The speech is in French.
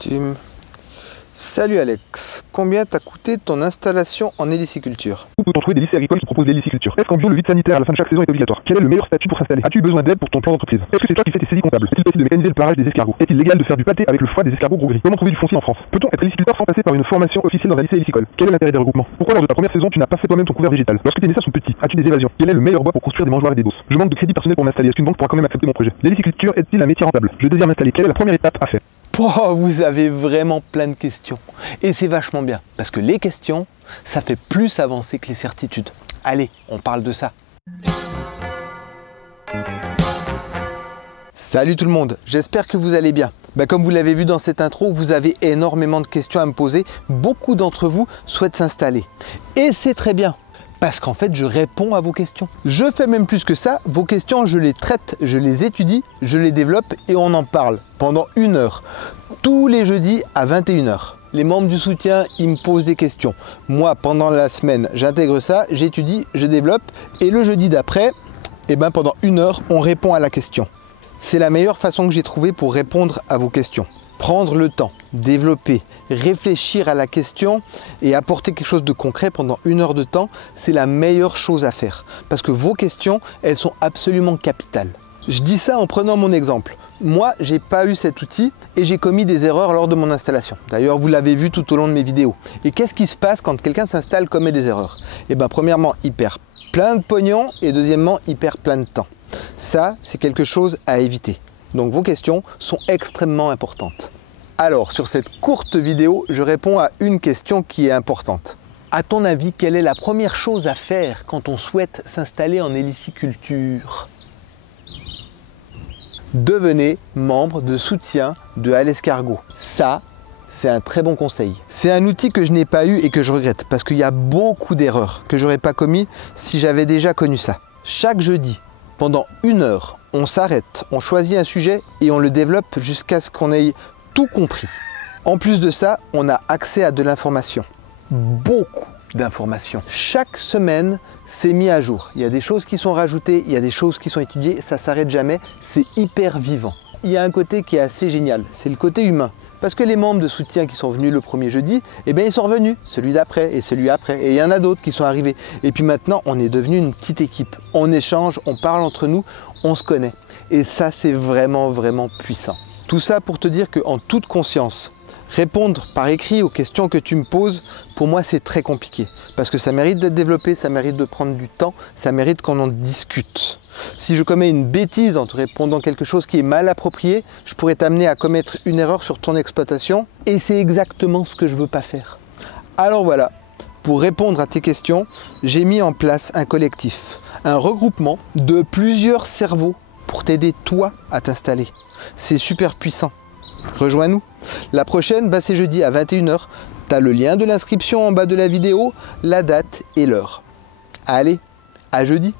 costume. Salut Alex, combien t'a coûté ton installation en héliciculture? Où peut-on trouver des lycées agricoles qui proposent l'héliciculture? Est-ce qu'en bio, le vide sanitaire à la fin de chaque saison est obligatoire? Quel est le meilleur statut pour s'installer? As-tu besoin d'aide pour ton plan d'entreprise? Est-ce que c'est toi qui fais tes saisies comptables? Est-il possible de mécaniser le parage des escargots? Est-il légal de faire du pâté avec le foie des escargots gros gris? Comment trouver du foncier en France? Peut-on être héliciculteur sans passer par une formation officielle dans un lycée hélicole? Quel est l'intérêt des regroupements? Pourquoi lors de ta première saison tu n'as pas fait toi-même ton couvert végétal? Lorsque tes essais sont petits, as-tu des évasions? Quel est le meilleur bois pour construire des mangeoires et des doses? Je manque de crédit personnel pour m'installer. Est-ce qu'une banque pourra quand même accepter mon projet? L'héliciculture est-il un métier rentable? Je désire m'installer. Quelle est la première étape à faire? Oh, vous avez vraiment plein de questions. Et c'est vachement bien, parce que les questions, ça fait plus avancer que les certitudes. Allez, on parle de ça. Salut tout le monde, j'espère que vous allez bien. Comme vous l'avez vu dans cette intro, vous avez énormément de questions à me poser. Beaucoup d'entre vous souhaitent s'installer. Et c'est très bien, parce qu'en fait, je réponds à vos questions. Je fais même plus que ça, vos questions, je les traite, je les étudie, je les développe et on en parle pendant 1 heure, tous les jeudis à 21 h. Les membres du soutien, ils me posent des questions. Moi, pendant la semaine, j'intègre ça, j'étudie, je développe et le jeudi d'après, pendant 1 heure, on répond à la question. C'est la meilleure façon que j'ai trouvée pour répondre à vos questions. Prendre le temps, développer, réfléchir à la question et apporter quelque chose de concret pendant 1 heure de temps, c'est la meilleure chose à faire. Parce que vos questions, elles sont absolument capitales. Je dis ça en prenant mon exemple. Moi, j'ai pas eu cet outil et j'ai commis des erreurs lors de mon installation. D'ailleurs, vous l'avez vu tout au long de mes vidéos. Et qu'est-ce qui se passe quand quelqu'un s'installe, commet des erreurs? Premièrement, il perd plein de pognon et deuxièmement, il perd plein de temps. Ça, c'est quelque chose à éviter. Donc vos questions sont extrêmement importantes. Alors, sur cette courte vidéo, je réponds à une question qui est importante. À ton avis, quelle est la première chose à faire quand on souhaite s'installer en héliciculture? Devenez membre de soutien de À l'Escargot. Ça, c'est un très bon conseil. C'est un outil que je n'ai pas eu et que je regrette parce qu'il y a beaucoup d'erreurs que je n'aurais pas commis si j'avais déjà connu ça. Chaque jeudi, pendant 1 heure, on s'arrête, on choisit un sujet et on le développe jusqu'à ce qu'on ait tout compris. En plus de ça, on a accès à de l'information. Beaucoup d'informations. Chaque semaine, c'est mis à jour. Il y a des choses qui sont rajoutées, il y a des choses qui sont étudiées, ça ne s'arrête jamais, c'est hyper vivant. Il y a un côté qui est assez génial, c'est le côté humain. Parce que les membres de soutien qui sont venus le premier jeudi, ils sont revenus, celui d'après et celui après. Et il y en a d'autres qui sont arrivés. Et puis maintenant, on est devenu une petite équipe. On échange, on parle entre nous, on se connaît. Et ça, c'est vraiment, vraiment puissant. Tout ça pour te dire qu'en toute conscience, répondre par écrit aux questions que tu me poses, pour moi, c'est très compliqué. Parce que ça mérite d'être développé, ça mérite de prendre du temps, ça mérite qu'on en discute. Si je commets une bêtise en te répondant quelque chose qui est mal approprié, je pourrais t'amener à commettre une erreur sur ton exploitation et c'est exactement ce que je ne veux pas faire. Alors voilà, pour répondre à tes questions, j'ai mis en place un collectif, un regroupement de plusieurs cerveaux pour t'aider toi à t'installer. C'est super puissant. Rejoins-nous. La prochaine, c'est jeudi à 21 h. Tu as le lien de l'inscription en bas de la vidéo, la date et l'heure. Allez, à jeudi.